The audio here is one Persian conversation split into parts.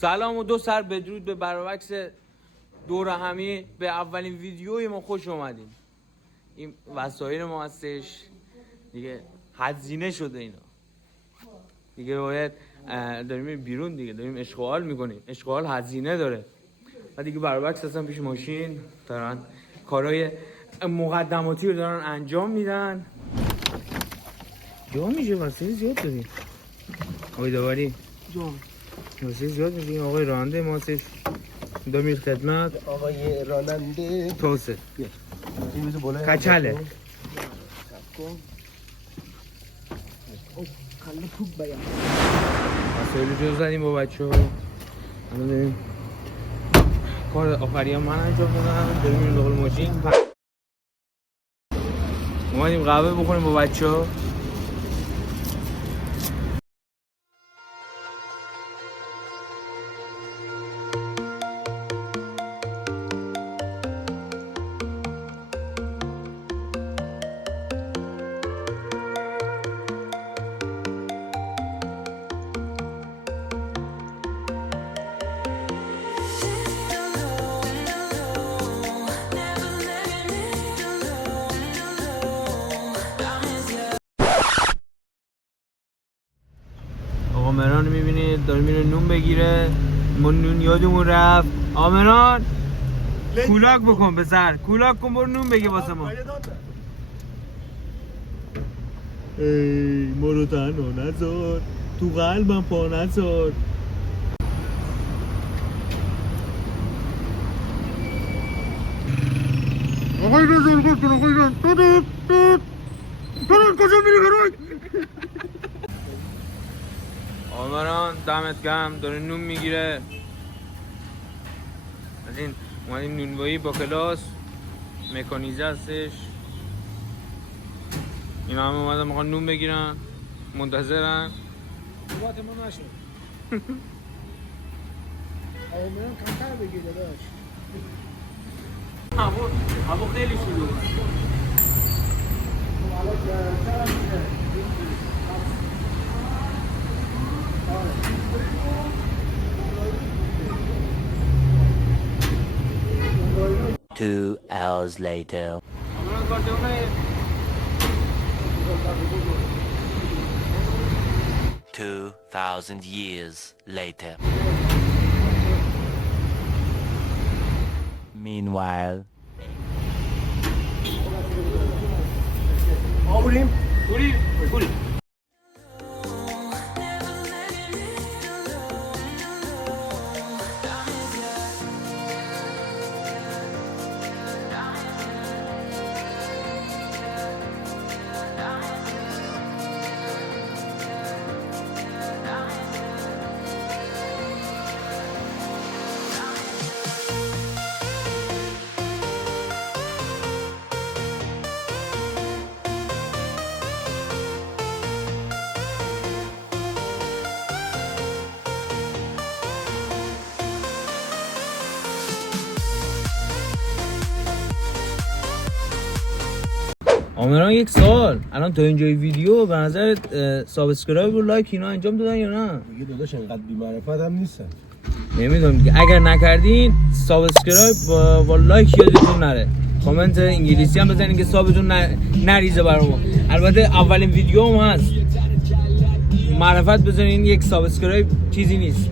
سلام و دو سر بدرود به برعکس دور همی به اولین ویدیوی ما خوش اومدین. این وسایل ما هستش دیگه، هزینه شده اینا دیگه، باید داریم بیرون دیگه، داریم اشغال میکنیم، اشغال هزینه داره و دیگه برعکس هستن پیش ماشین دارن کارهای مقدماتی رو دارن انجام میدن. جا میشه وسایل زیاد داریم آقای داوری، وسایل زیاد میدیم. آقای راننده ما هستش دامیر خدمت. آقای راننده توسه کچله خیلی خوب بیان وسایل جو زدیم با بچه ها. الان داریم کار آخری هم من انجام دادم، داریم این داخل ماشین اومدیم قهوه بخوریم با بچه ها. آمران رو میبینید داره میره نون بگیره، ما نون یادمون رفت. آمران کولاک بکن، بزر کولاک کن، برو نون بگی واسه ما. ای ما رو تنها نذار، تو قلبم پا نذار. آقای بزر گفتن، آقای بزر بران کجا میری برای آمران دمت گرم داره نون میگیره. از این اومدیم نونوایی با کلاس مکانیزه هستش. اینا همه اومدن میخوان نون بگیرن، منتظرن. نوبت ما نشد. آمران کمتر بگیره داشت. هوا خیلی شلوغه. 2 hours later. 2,000 years later. Meanwhile. بریم. 1 سال الان تا اینجای ویدیو به نظرت سابسکرایب و لایک اینا انجام دادن یا نه؟ دیگه داداش انقدر بی معرفت هم نیستن. نمیدونم دیگه. اگر نکردین سابسکرایب و لایک یادتون نره. کامنت انگلیسی هم بزنین که سابتون نریزه برامون. البته اولین ویدیو هم هست، معرفت بزنین. 1 سابسکرایب چیزی نیست.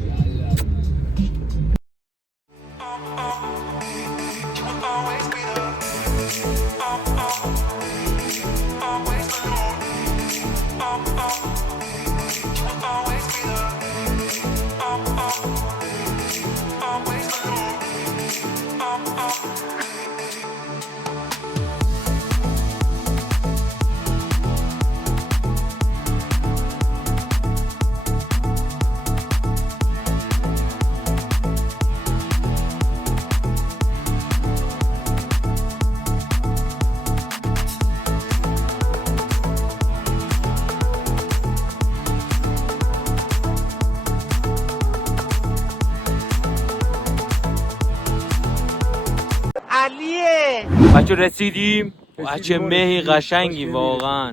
بچه رسیدیم. بچه مهی قشنگی واقعا.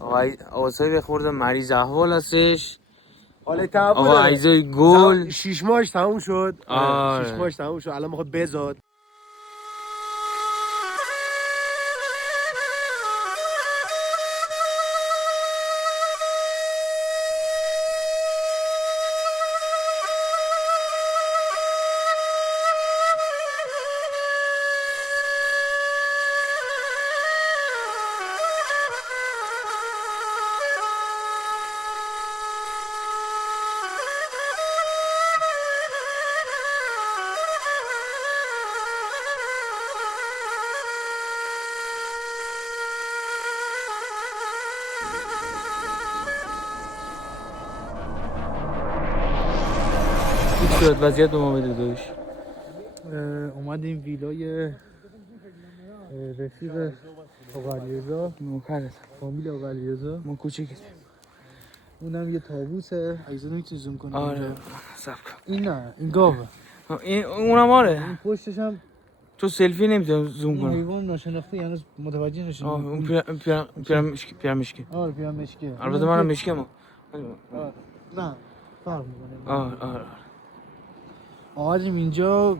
آقای خورده مریض احوال هستش. حالا تحول آقا عیزای گل 6 ماهش تموم شد. آره. 6 ماهش تموم شد. الان میخواد بزاد. چی شد وضعیت به ما بده دوش؟ اومدیم ویلای رفیق آقالیرزا، نوکرت فامیل آقالیرزا. ما کوچیکیم. اونم یه طاووسه. اگه میتونی زوم کنی. آره صبر کن. این نه، این گاوه. این اونم آره. این پشتش هم تو سلفی نمیتونی زوم این کنی. حیوان ناشناخته، یعنی متوجه نشدی. اون پیرمشکی. آره پیرم مشکه. البته منم مشکم. نه فرق میکنه. آره. آقاییم اینجا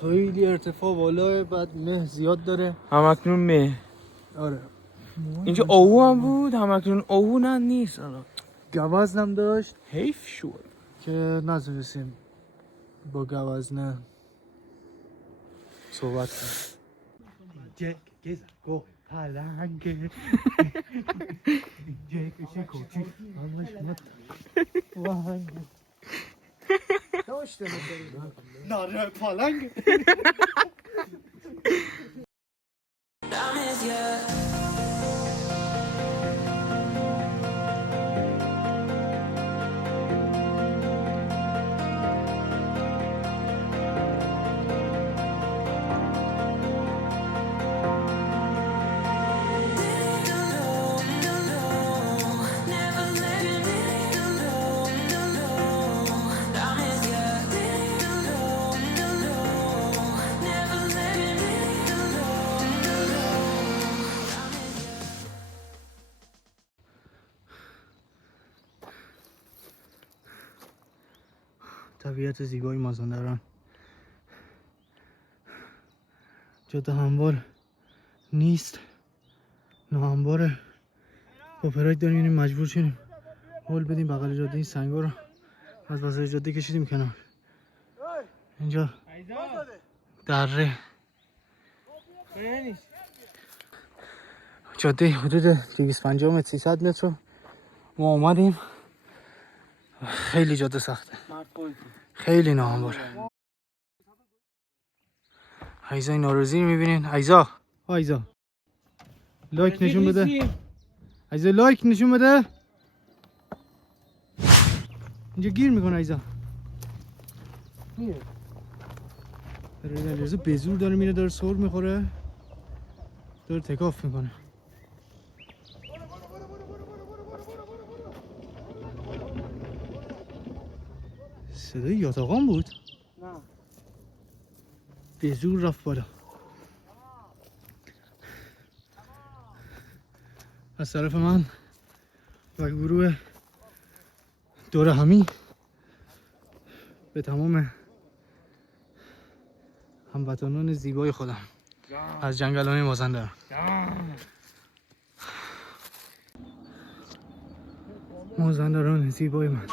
خیلی ارتفاع بالاه، بعد مه زیاد داره. همکنون مه. آره. اینجا آهو هم بود، همکنون آهو نه نیست الان. گوزنم داشت حیف شد که نتونستیم با گوزنه صحبت کنیم. گو پلنگه جکش کوچی همش مت داشته ناره پلنگ. طبیعت زیبای مازندران. جاده هموار نیست، ناهمواره. با پراید داریم، یعنی مجبور شدیم هول بدیم بغل جاده. این سنگا رو از وسط جاده کشیدیم کنار. اینجا دره. جاده حدود 250 متر 300 متر ما اومدیم. خیلی جاده سخته، خیلی ناهمواره. ایزای ناروزی رو میبینین. ایزا لایک نشون بده. ایزا لایک نشون بده. اینجا گیر میکنه ایزا. ایزا به زور داره میره، داره سر میخوره، داره تکاف میکنه. صدای یاتاقان بود؟ نه، به زور رفت بالا. از طرف من و گروه دور همی به تمام هموطنان زیبای خودم از جنگلان مازندران. مازندران زیبای من.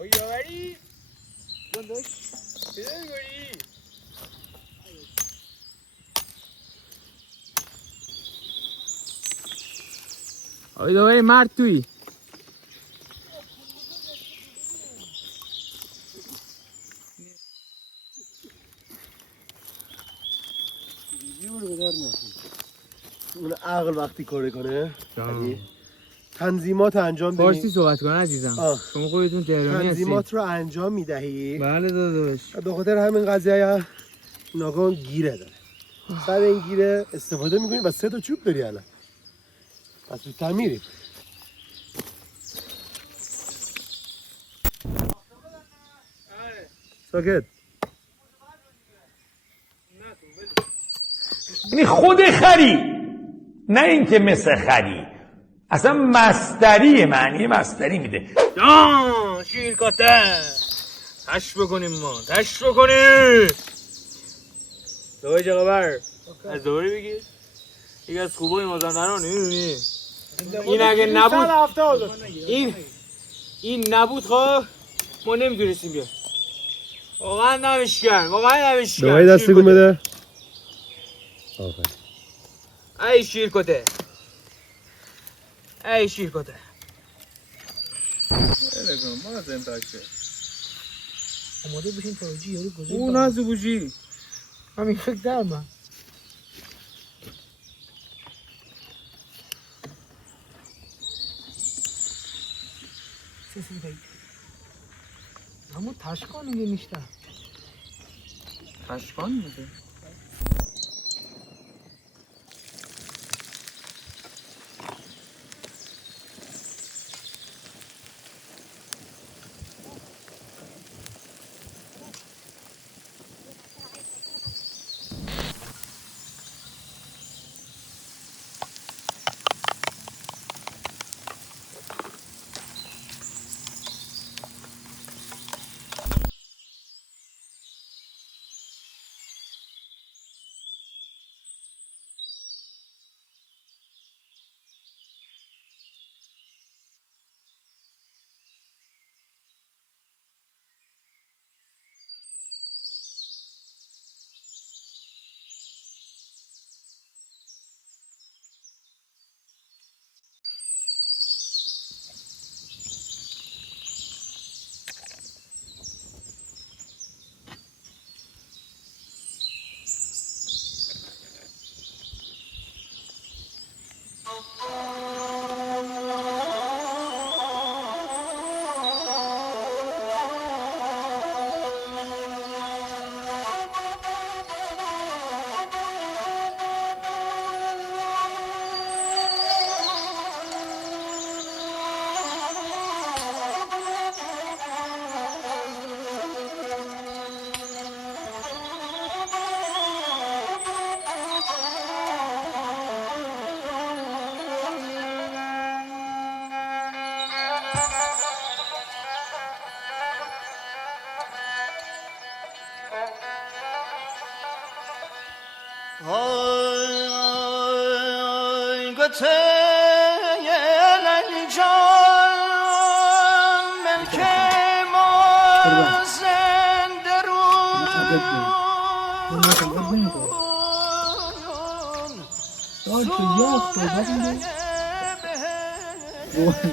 آی داوری چه داری؟ آی داوری مرد توی اون عقل وقتی کار کنه تنظیمات انجام بدی. فارسی صحبت کن عزیزم. شما خودتون تهرانی هستی. تنظیمات رو انجام میدهی. بله داداش. به خاطر همین قضیه ناگهان گیره داره. سر این گیره استفاده میکنی و 3 تا چوب داری الان. پس تو تعمیری. ساکت. یعنی خود خری، نه اینکه مثل خری، اصلا مصدری، معنی مصدری میده. شیرکاته تش بکنیم ما تش بکنیم. دوی چه خبر؟ از دوری بگیر. یکی از خوبای مازندران میدونی این اگه نبود این نبود خب ما نمیتونستیم بیاد. واقعا نمیشکن واقعا نمیشکن. دوی دستگون بده. ای شیرکاته ای شیرکاته ما از این تاشه آماده بشین تاجی یارو گذاری. او نازو بوجی همین فکر در من. همون تشکان میگه نیشته تشکان میده.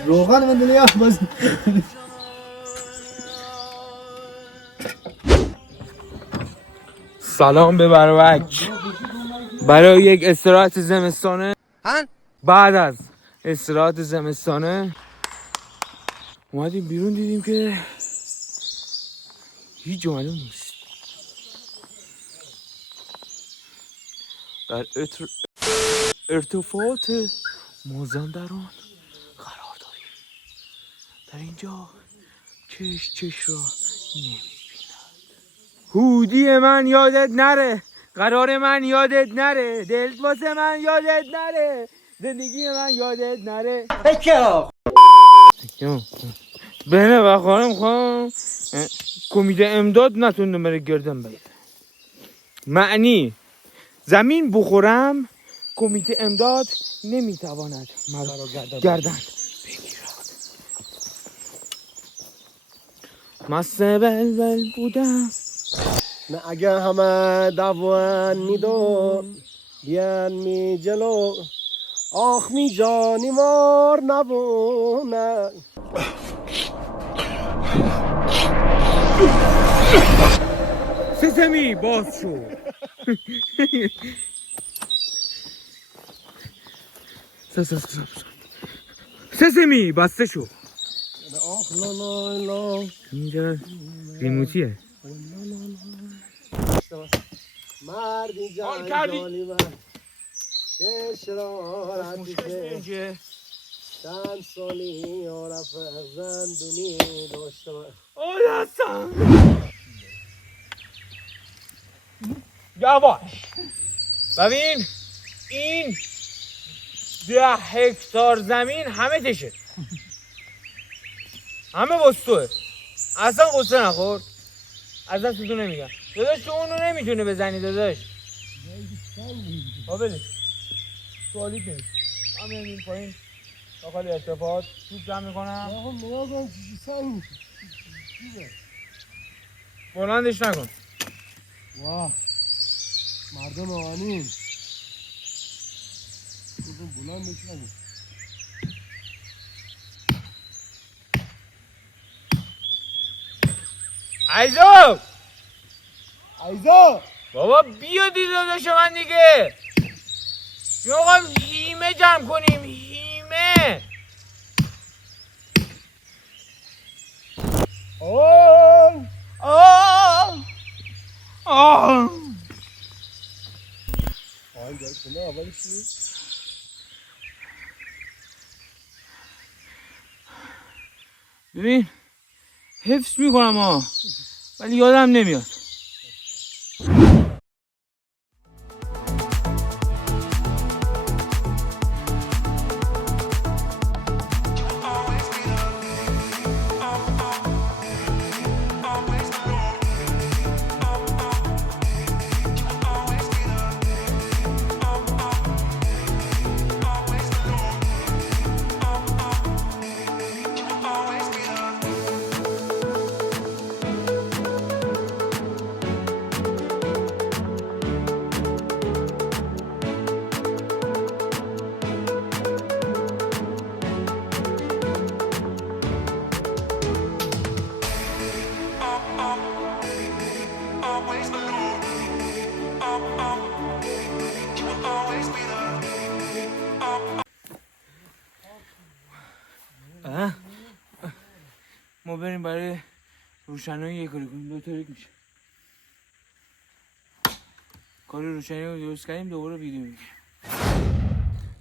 روغن من دنیا باز. سلام به بروک. برای یک استراحت زمستانه بعد از استراحت زمستانه اومدیم بیرون دیدیم که هیچ معلوم نیست. در ارتفاعات مازندران قرار داریم. در اینجا چش را نمیبیند. هودی من یادت نره، قرار من یادت نره، دلت واسه من یادت نره، زندگی من یادت نره. بله و خانم کمیته امداد نتونده بره گردن بگیره. معنی زمین بخورم کمیته امداد نمیتواند گردن بگیرد. مست بلبل بودم. نه اگه همه دوان میدو بیان می جلو آخ می جانی مار نبونه. سسمی باز شو. سسمی بسته شو. آخ لا لا لا اینجا ریموتیه. مردی حال جان کردی؟ جانی من که شرارتی که چند سالی رفق زندونی داشته من. آلسان یواش. ببین این 10 هکتار زمین همه تشه، همه باز توه. اصلا قصه نخور، از دست تو نمیگم داداش. تو اونو نمیتونه بزنی داداش. بلش سوالیت نیست. من میام این پایین داخل ارتفاعات توپ جمع میکنم. بلندش نکن. واه مردم آنیم بلند نکنم. عیزو ایزا بابا بیا دی داداش من دیگه. میخوایم هیمه جمع کنیم. هیمه. آه آه آه ببین حفظ میکنم ها، ولی یادم نمیاد. ما بریم برای روشنایی یه کاری کنیم. 2 تاریک میشه. کاری روشنی رو درست کردیم، دوباره ویدیو میگیم.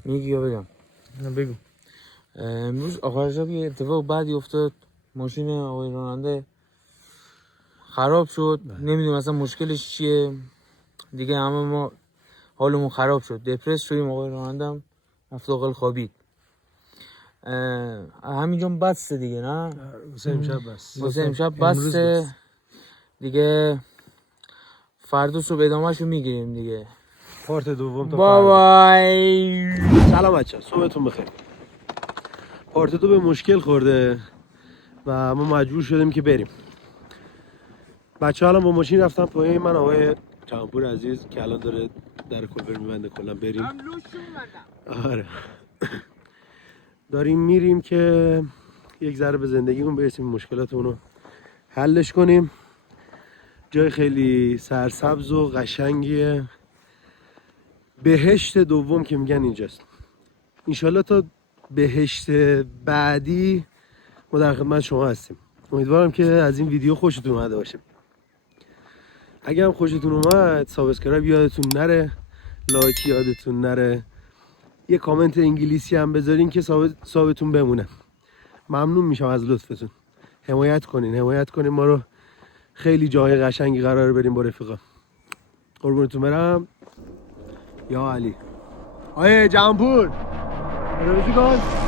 میگی یا بگم؟ نه بگو. امروز آخر شب یه اتفاق بعدی افتاد. ماشین آقای راننده خراب شد. نمیدونم اصلا مشکلش چیه دیگه. همه ما حالمون خراب شد، دپرس شدیم. آقای راننده هم رفت داخل خوابید. همینجا بسته دیگه، نه؟ واسه امشب بس. واسه امشب بسته دیگه. فردا صبح ادامه‌شو میگیریم دیگه. پارت دوم تا بای. سلام بچه‌ها، صبحتون بخیر. پارت دو به مشکل خورده و ما مجبور شدیم که بریم. بچه‌ها الان با ماشین رفتن پایین. من آقای جهانپور عزیز که الان داره در کلبر میبنده کلا بریم. آره داریم میریم که یک ذره به زندگیمون برسیم، مشکلاتمون رو حلش کنیم. جای خیلی سرسبز و قشنگیه. بهشت دوم که میگن اینجاست. انشالله تا بهشت بعدی ما در خدمت شما هستیم. امیدوارم که از این ویدیو خوشتون اومده باشه. اگه هم خوشتون اومد سابسکرایب یادتون نره، لایک یادتون نره، یه کامنت انگلیسی هم بذارین که ثابتون بمونه. ممنون میشم از لطفتون. حمایت کنین ما رو. خیلی جای قشنگی قراره بریم با رفیقا. قربونتون برم. یا علی. آیه جهانپور روزی کن.